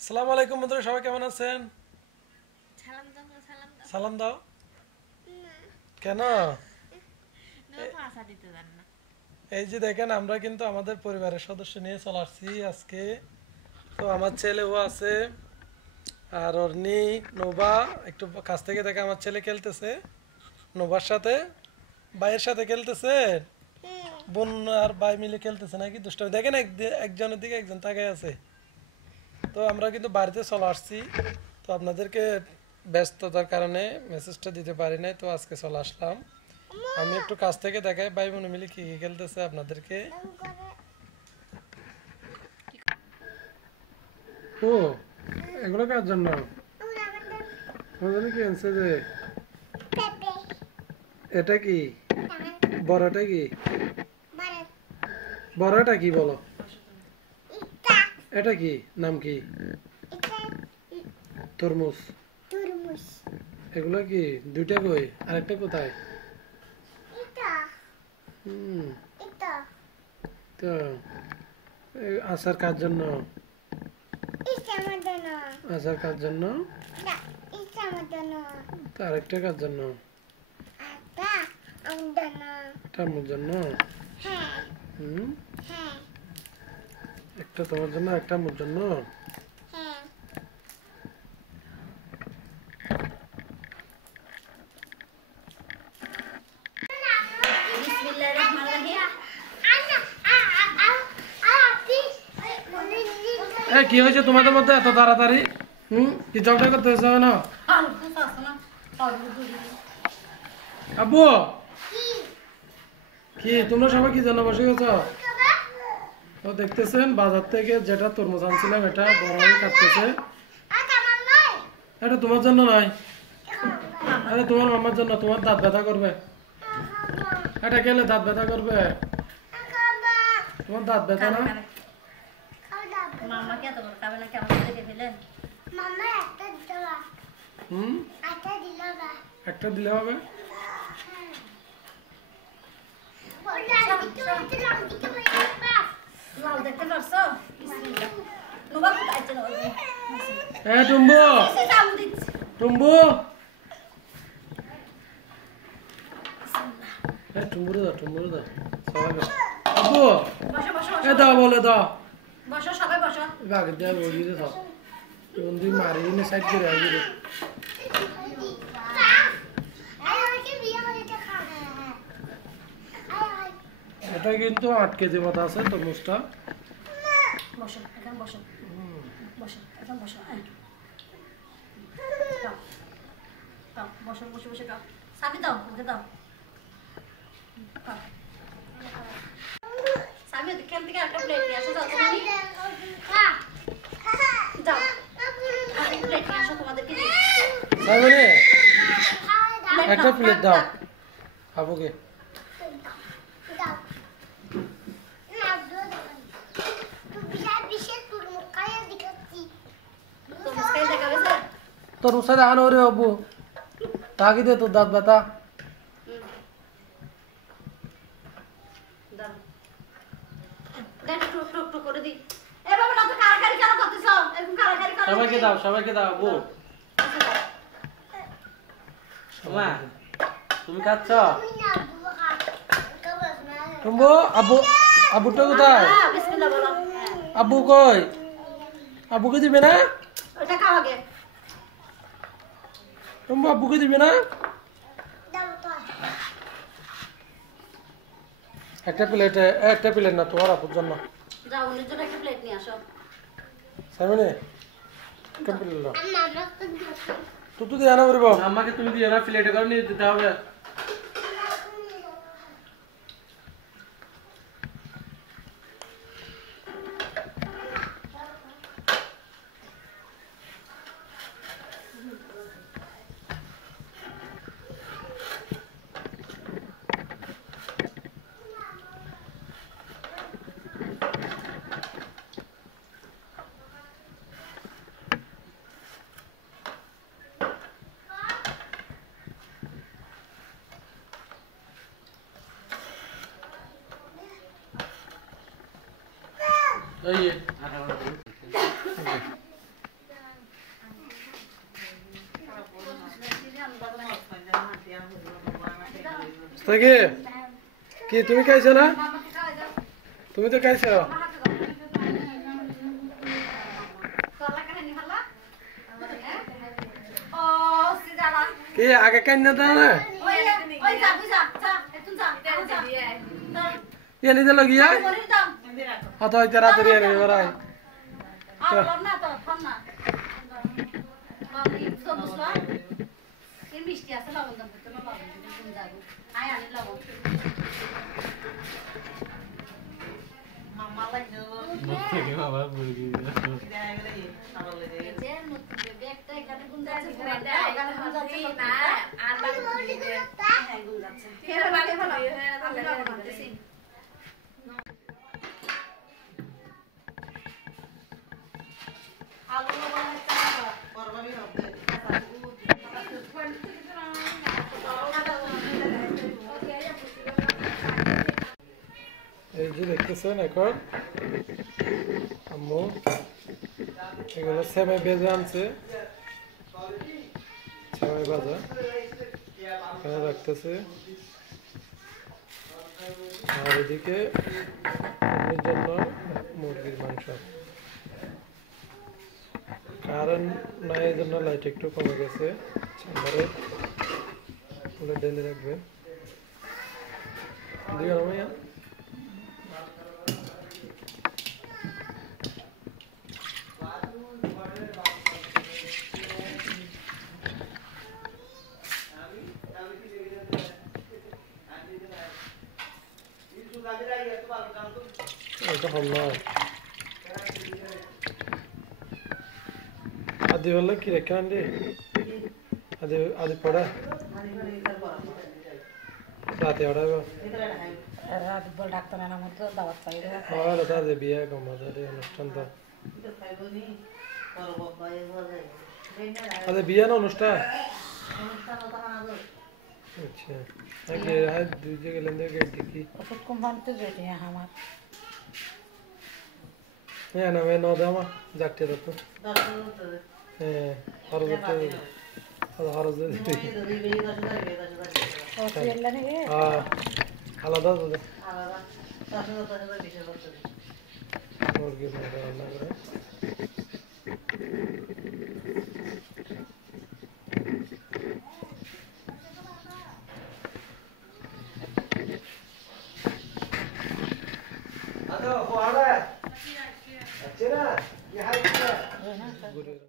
আসসালামু আলাইকুম বন্ধুরা, সবাই কেমন আছেন? সালাম দাও সালাম দাও। সালাম দাও। না কেন? না ভাষা দিতে জান না। এই যে দেখেন, আমরা কিন্তু আমাদের পরিবারের সদস্য নিয়ে চলে আসছি আজকে। তো আমার ছেলেও আছে, আর অর্নি, নোবা। একটু কাছ থেকে দেখে আমার ছেলে খেলতেছে নোবার সাথে, ভাইয়ের সাথে খেলতেছে। বোন আর ভাই মিলে খেলতেছে নাকি দুষ্টামি। দেখেন একজনের দিকে একজন তাকায় আছে। তো আমরা কিন্তু বাড়িতে চলে আসছি। তো আপনাদেরকে ব্যস্ততার কারণে মেসেজটা দিতে পারি নাই, তো আজকে চলে আসলাম। আমি একটু কাছ থেকে দেখাই ভাই বোন মিলে কি কি খেলতেছে আপনাদেরকে। ও, এগুলো কার জন্য? আমাদের কি আনছে যে? এটা কি? বড়টা কি? বড়টা কি বলো? এটা কি নাম কি? তরমুজ। এগুলো কি দুইটা কই, আরেকটা কোথায়? হুম। তো আচার কার জন্য? আচার কার জন্য? তো আরেকটা কার জন্য? টামুর জন্য। হুম। একটা তোমার জন্য, একটা আমার জন্য। বিসমিল্লাহির রহমানির রহিম। এ কি হয়েছে তোমাদের মধ্যে এত তাড়াতাড়ি? কি ঝগড়া করতেছ না? আব্বু, কি তোমরা সবাই কি জন্য বসে গেছো? তো দেখতেছেন বাজার থেকে যেটা তরমুজ আনছিলাম, এটা বড় হয়ে কাটতেছে। এটা তোমার জন্য নয়, আরে তোমার মামার জন্য। তোমার দাঁত ব্যথা করবে, এটা খেলে দাঁত ব্যথা করবে। তোমার দাঁত ব্যথা না? মামাকে এত বড় খাবে না, কেমন দেখে ফেলেন। হুম, একটা দিলে হবে। লাল দেখতে পারছো? বিসমিল্লাহ। নোবা কোথায় আছে? এ টুম্বু, এসে চামু দিচ্ছে। টুম্বু, এ টুম্বুরে দাও, টুম্বুরে দাও সবাই। আব্বু, বসো বসো এ দাও বলে দাও। বসো, সবাই বসো। আগে দেওয়া বলি দে সব তুই মারি নে সাইড করে আগে দে। এটা কিন্তু 8 কেজি মতো আছে তরমুজটা। বসো, এখন বসো। বসো, এখন বসো। দাও, দাও, বসো বসে বসে দাও। সাবি দাও, ওকে দাও। দাও। সাবি এখান থেকে একটা প্লেট নিয়ে আসো, দাও তুমি। দাও, আমি প্লেট নিয়ে আসো, তোমাদেরকে দিই। সামনে প্লেট একটা নাও, প্লেট দাও আবুকে। তরমুজ খাই দেখা গেছে? তরমুজ সাথে আনো রে আব্বু, তাকি দে তোর দাঁত ব্যথা। দাও। দেখ, টুক টুক টুক করে দিই। এ বাবা, না তো কারাকারি কেন করতেছো? এরকম কারাকারি করো। সবাইকে দাও, সবাইকে দাও আব্বু। মা তুমি খাচ্ছ? টুম্বু, আব্বু, আব্বুটা কোথায়? বিসমিল্লাহ বলো। আব্বু কই? আব্বুকে দিবে না? ওটা খাও আগে। টুম্বু আব্বুকে দিবে না? একটা প্লেট না তোমার আপুর জন্য। যাও, ওদের জন্য একটা প্লেট নিয়ে আসো। সামনে একটা প্লেট দাও। তুই দিয়ে আনা করবো। আমাকে তুমি দিও না, প্লেটে করে নিয়ে দিতে হবে। এই থেকে কি তুমি খাইছো না? মামাকে খাওয়াই দাও তুমি তো খাইছো। আমার হাতে দাও তোলা কানে হলা ও সিদারা কি আগে কান্না দাও না? ওই যা বুঝা যা একটু যা যা ইয়ে নিজে লগিয়া মনির দাও হয়তো হয়তো রাত্রি এনে বেড়াই। আর না তো ফোন না বাবি তো বুঝলা এই মিষ্টি আছে লবণ দাও তো না লবণ তুমি যাবো আয় আনি লবণ মামা লাগে থেকে বাবা বলে দিই যে নতুন ব্যাগটা এখানে গুন যাচ্ছে এখানে গুন যাচ্ছে না আর বাকি দিবে হ্যাঁ গুন যাচ্ছে ফের বাকি ভালো আমি লবণ আনতেছি আলু লবণ একটা পরবাবি হবে এই যে দেখতেছেন এখন আম্মু এগুলো সেমাই ভেজে আনছে, সেমাই ভাজা এখানে রাখতেছে। আর এদিকে মুরগির জন্য মুরগির মাংস, কারেন্ট নাই এই জন্য লাইট একটু কমে গেছে, চেম্বারে ঢেলে রাখবে দিও না ভাইয়া। এটা হল না আদি বললে কি রেখে আনলি আদি আদি পড়া রাতে ওড়াইব রাত বল ডাক্তার না মতো দাওয়াত চাই রে আর দাদা বিয়ে কমাদের অনুষ্ঠান তো আরে বিয়ে না অনুষ্ঠান আচ্ছা আগে রাত দুই জায়গায় লেনদে গেট দেখি ওষুধ কোম্পানিতে যেটি আমার হ্যাঁ না मैं नौ दामा जागते रहते হ্যাঁ হর যেতে হর যেতে ও তেললা নে হ্যাঁ আলাদা আলাদা মুরগির মাংস রান্না করে আচ্ছা, ও আড়া। আচ্ছা না, কি হাল?